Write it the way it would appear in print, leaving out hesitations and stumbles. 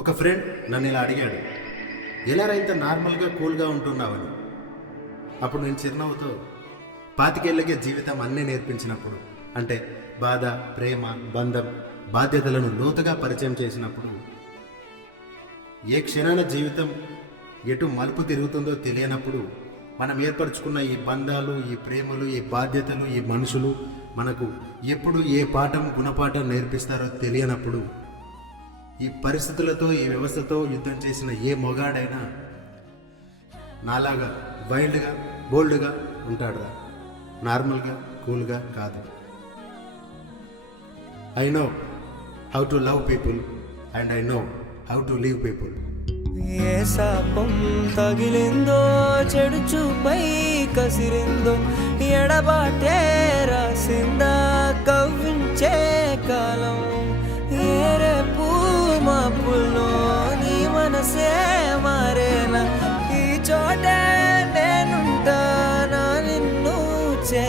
ఒక ఫ్రెండ్ నన్ను ఇలా అడిగాడు, ఎలా ఇంత నార్మల్గా కూల్గా ఉంటున్నావని. అప్పుడు నేను చిరునవ్వుతో, పాతికేళ్ళకే జీవితం అన్నీ నేర్పించినప్పుడు, అంటే బాధ, ప్రేమ, బంధం, బాధ్యతలను లోతుగా పరిచయం చేసినప్పుడు, ఏ క్షణాన జీవితం ఎటు మలుపు తిరుగుతుందో తెలియనప్పుడు, మనం ఏర్పరచుకున్న ఈ బంధాలు, ఈ ప్రేమలు, ఈ బాధ్యతలు, ఈ మనుషులు మనకు ఎప్పుడు ఏ పాఠం గుణపాఠం నేర్పిస్తారో తెలియనప్పుడు, ఈ పరిస్థితులతో, ఈ వ్యవస్థతో యుద్ధం చేసిన ఏ మొగాడైనా నాలాగా వైల్డ్గా, బోల్డ్గా ఉంటాడురా, నార్మల్గా, కూల్గా కాదు. I know how to love people and I know how to leave people. ఏ శాపం తగిలిందో, చెడు చూపై కసిరిందో, ఎడబాటే రాసిందా కవ్వించే కాలం. ఏ రేపు మాపుల్లో నీ మనసే మారేనా, ఈ చోటే నేనుంటానా నిన్ను చే